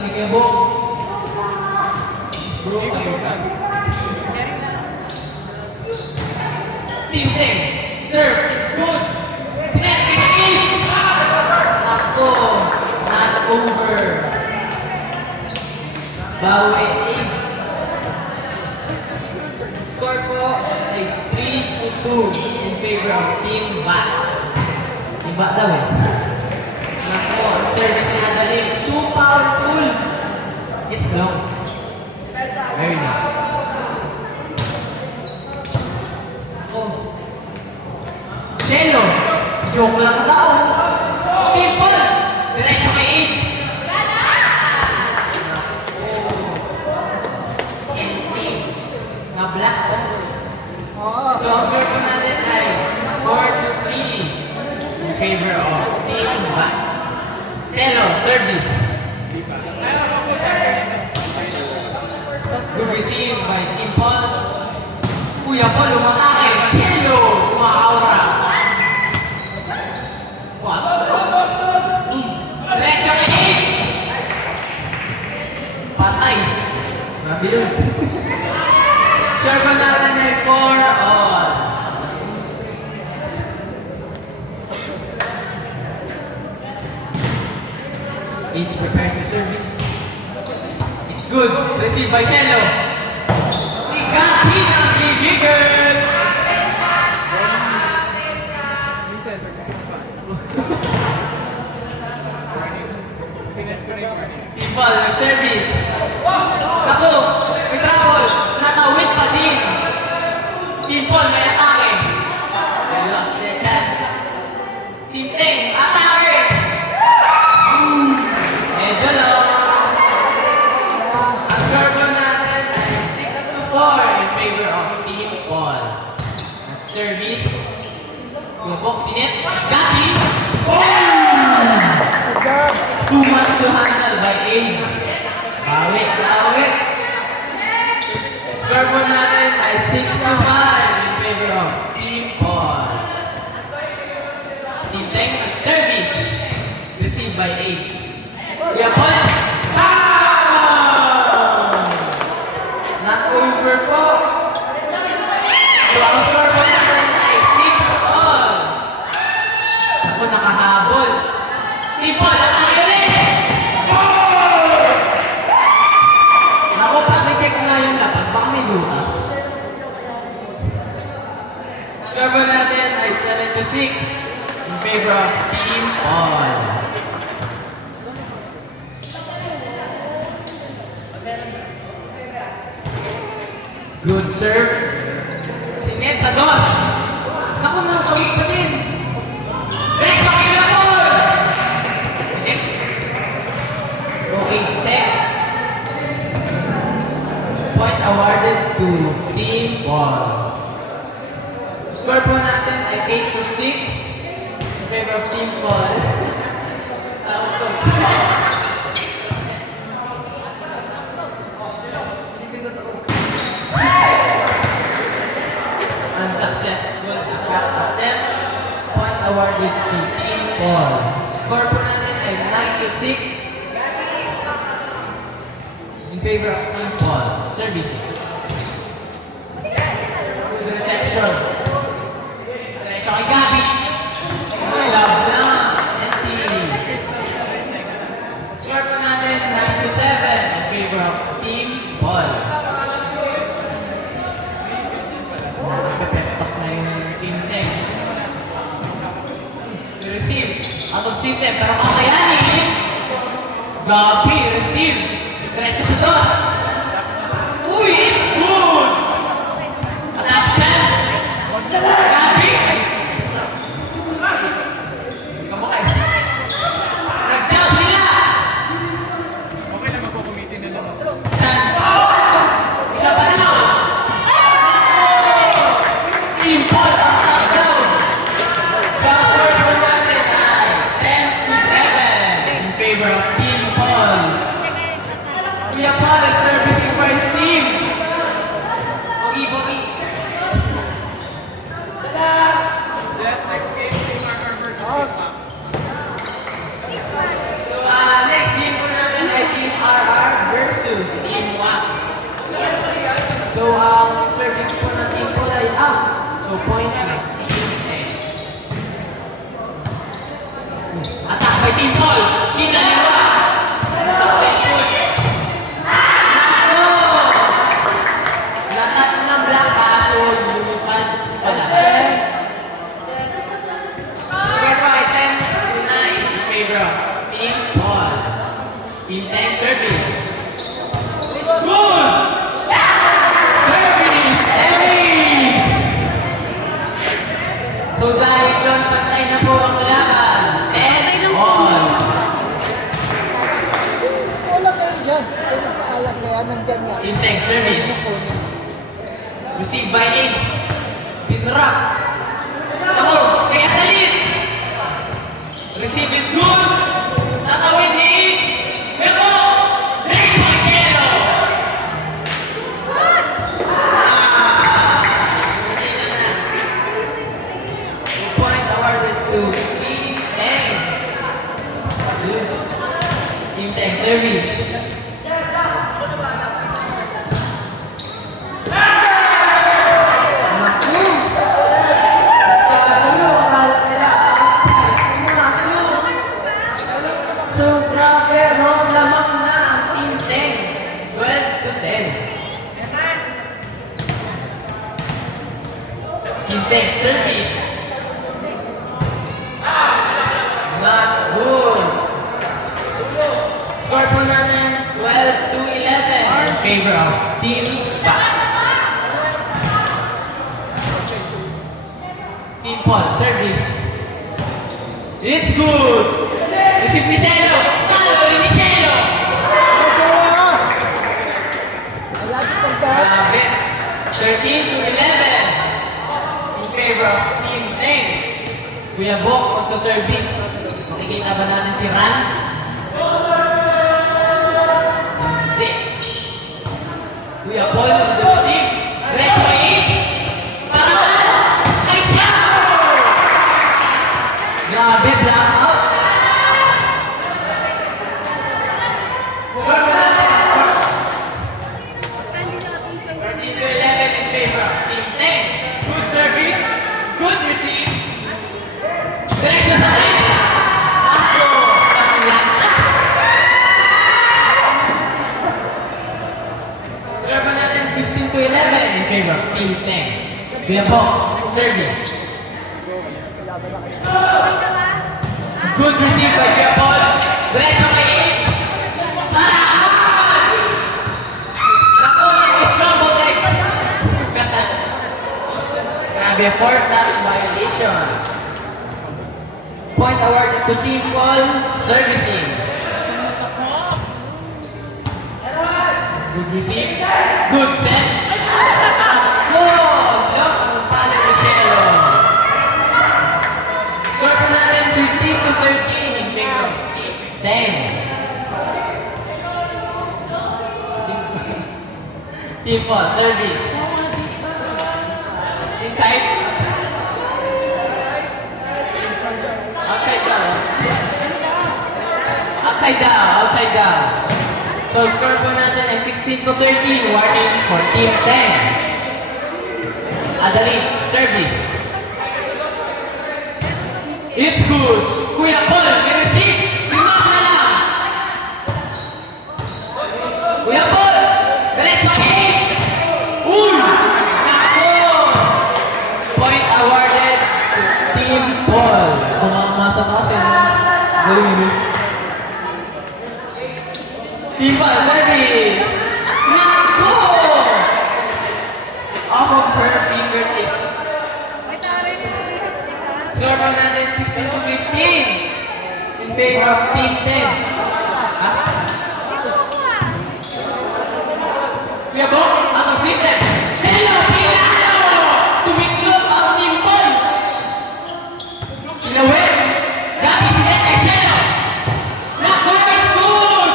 Nagabo. Is bro. Team 10. Serve. It's good. Sinet. It's Nako. Not over. Bawi. It's. Score po ay 3-2 in favor of Team Bat. Team Bat daw eh. Nako. Ang service na nadali. Too powerful. It's long. Very nice. Oh. Cello. Joke lang daw. People. Diretso kay H. NT. Na-black. So, ang score po natin ay 4-3 in favor of Team Bat. Cello. Service. Good receive by Team Paul. Kuya Paul, umatake. Cello, umaawra. Diretso kay H. Patay. Grabe yun. Serve natin ay 4-all. H prepared for service. It's good. Received by Cello. Si Gabi ng Gigigan. Team Paul, nag-service. Ako, may trouble. Nakawit pa din. Team Paul, may atake. They lost their chance. Team 10, atake. Medyo lang. Ang score po natin ay 6-4 in favor of Team Paul. At service, Gobok, Sinet, Gabi. Too much to handle by AIDS. Bawit, bawit. Score po natin ay 6-5 in favor of Team Paul. Team 10 at service, received by AIDS. Kuya Paul. Not over po. So, ang score po natin ay 6-all. Ako nakahabol. Team Paul, atake ulit. Ako, pag-check nga yung lapat, baka may butas. Score po natin ay 7-6 in favor of Team Paul. Good serve. Sinet sa dos. Naku, nakakawit pa din. Break pa kayo lang po. Check. Okay, check. Point awarded to Team Paul. Score po natin ay 8-6 in favor of Team Paul. Tama po. Unsuccessful attack attempt. Point awarded to Team Paul. Score po natin ay 9-6 in favor of Team Paul. Service. Good reception. Diretso kay Gabi. Ay, love na. NT. Score po natin 9-7 in favor of Team Paul. Nakapepak na yung Team 10. Receive. Out of system. Pero kakayanin. Gabi. Receive. Diretso sa dos. Uy, it's good! Attack chance. Gabi. Kamukay. Nag-chance nila. Okay na magkukumitin na lang. Chance. Isa pa na. Team Paul ang knockdown. Sa score po natin ay 10-7 in favor of Team Paul. Kuya Paul is servicing for his team. Bogi, bogi. So, point na Team Ten. Attack by Team Paul. Kinaliwa. Successful. Nako! Natouch ng black kaso lumipad pala. Score by 10-9 in favor of Team Paul. Team 10 service. Good! Service! Ace! So dahil doon, pantay na po ang laban. 10 all. Wala kayo dyan. Kaya nagpaalam na yan, nandyan yan. Team 10 service. Receive by Ace. Tinrap. Ako, kaya salit. Receive is good. Nakawin ni Ace. Pero, next one, Kero. Point awarded to Team 10. Good. Team 10 service. Naku! Nagkakagulo, akala nila outside. Pumasok. So, grabe, no? Lamang na ang Team 10. 12-10. Team 10 service. Not good. Score po natin 12-11 in favor of Team Back. Team Paul, service. It's good. Receive ni Shelo. Talo rin ni Shelo. Malapit ang tahat. Grabe. 13-11 in favor of Team 10. Kuya Bok, on sa service. Makikita ba natin si Ran? Hindi. Kuya Paul, on the receive. Diretso kay Ace. Paraan! Ay siya! Grabe, black out. Score na natin. 13-11 in favor of Team 10. Good service. Good receive. Diretso sa akin. Ako, ang lakas. Score ba natin 15-11 in favor of Team 10. Kuya po, service. Good receive by Kuya Paul. Diretso kay Ace. Paraan! Naku, nag-scramble eggs. Grabe, fourth touch violation. Point awarded to Team Paul, servicing. Good receive. Good set. Good! Look, ang palo ni Shelo. Score po natin 15-13 in favor of Team 10. Team Paul, service. Inside. Outside down. Outside down. Outside down. So, score po natin ay 16-13. Warning for Team 10. Adeline, service. It's good. Kuya Paul, may receive. Tingnan na lang. Kuya Paul, diretso Ace. Uy! Nako! Point awarded to Team Paul. Pumamasa ka kasi. Galing. Team Paul, service. Nako! Off of her fingertips. Score mo natin 16-15 in favor of Team 10. Ha? Kuya Bo, ang system. Shelo, pinalo! Tumiklop ang Team Paul. Ilawin. Gabi sila kay Shelo. Nako, it's good!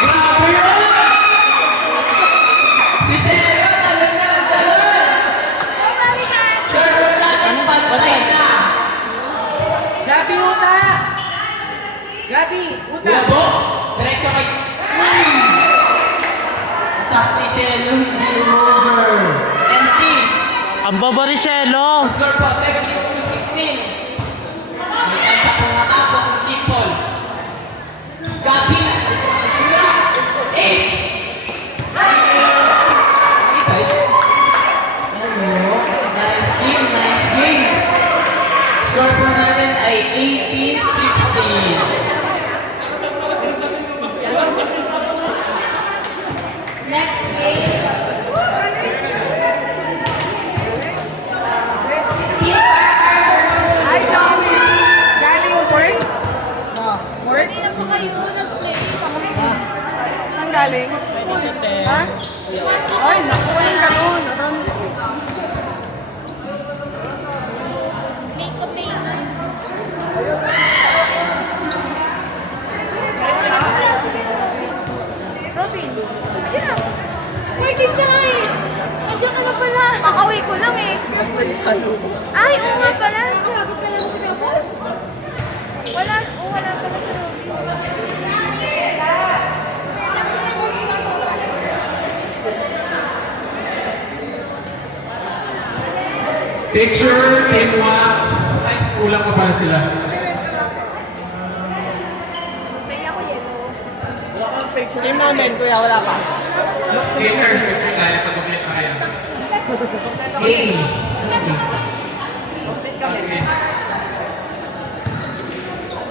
Grabe yun! Si Shelo, talon na, talon! Sir, natin pantay na! Gabi, uta! Gabi, uta! Kuya Bo, diretso kay... Uy! Taas ni Shelo, hindi over. And team. Ang Babaricelo. Score po, 17-16. May chance po matapos ng team ball. Gabi. 8. Nice game, nice game. Score po natin ay 18-16. Next game. Team RR versus Ay, Tommy! Galing work? Ah, Work? Hindi na po kayo nag-play. Saan galing? Ha? Ay, naku, walang ganun. Make a play. Robin, yeah. Wait, Desai! Andiyan ka na pala. Kakaway ko lang eh. Ay, oo nga pala. Sinagot ka lang sa boss. Wala pala sa Robin. Picture, Team Wax. Ay, kulang pa pala sila. Kaya ako yellow. Team namin, kuya, wala pa. Peter, picture tayo pag ulit kaya. Game. Sige.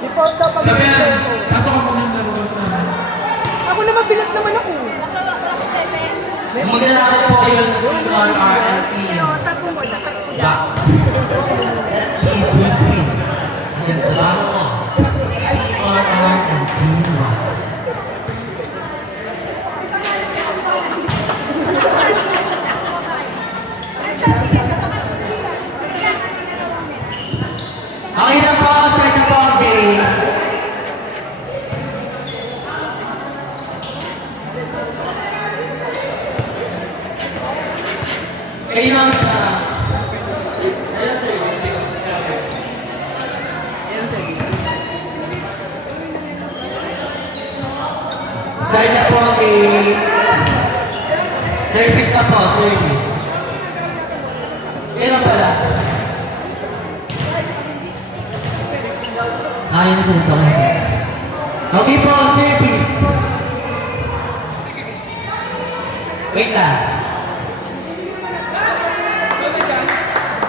report daw pag Sabihan, pasok ako ng laro sa... Ako naman, bilat naman ako. Wala ko pepe. Maglalakad po kayo ng RRLP. Pero tapo mo, tatas ko dyan. Box. That's his sweet. Against the battle of RRLP box. Okay na po, start na po ang game. Kayo lang sa... Ayun sa iyo. Ayun sa iyo. Start na po ang game. Service na po, service. Kayo lang pala. Ayun sa ito. Okay po, service. Wait lang.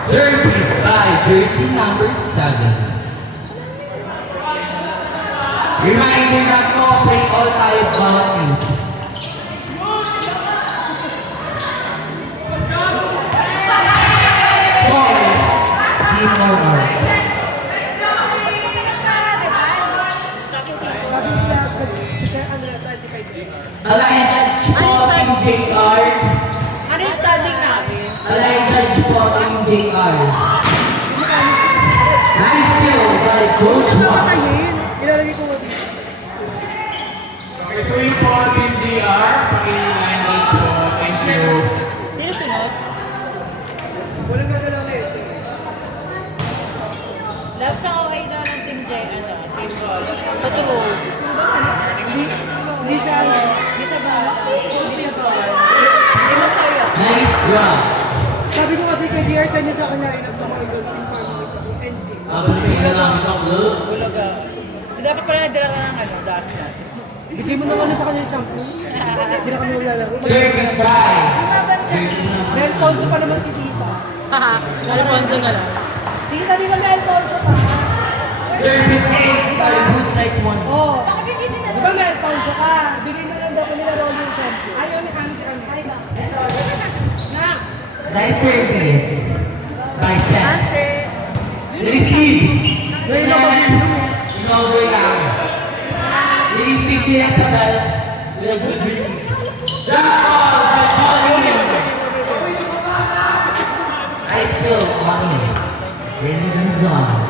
Service by jersey number 7. Reminder na po, play all tayo bawat news. Score, Team RR. Alliance po, Team JR. Ano yung standing namin? Alliance po, Team JR. Nice kill by Coach Juan. Patayin. Ilalagay ko. Okay, swing po, Team GR. Paki-line age po. Thank you. Sino sunod? Walang gagalaw na ito. Left sa OA daw ng Team J, Team Roll. Sa tuloy. Hindi siya, Hindi siya ba? Hindi siya ba? Nice drop. sabi ko kasi kay JR, send niya sa kanya rin ang mga idol team family ko. Ending. Pabalik na lang ito, Luke. Bulaga. Dapat pala nadala ka ng dash na. Bigay mo naman sa kanya yung champion. Hindi na kami maglalaro. Service by jersey Dahil number Ponzo pa naman si Tita. Haha, nalaponso na lang. Sige, sabi mo dahil Ponzo pa. Service eight by Woodside 1. Oo. Di ba dahil Ponzo ka? Bigay na lang daw ko nila role yung champion. Ayaw ni Kami. Na! Nice service by Seth. Receive. Sinan. Inover lang. I-receive nila sa ball with a good receive. Drop ball by Colin. Nice kill, Colin. Really good zone.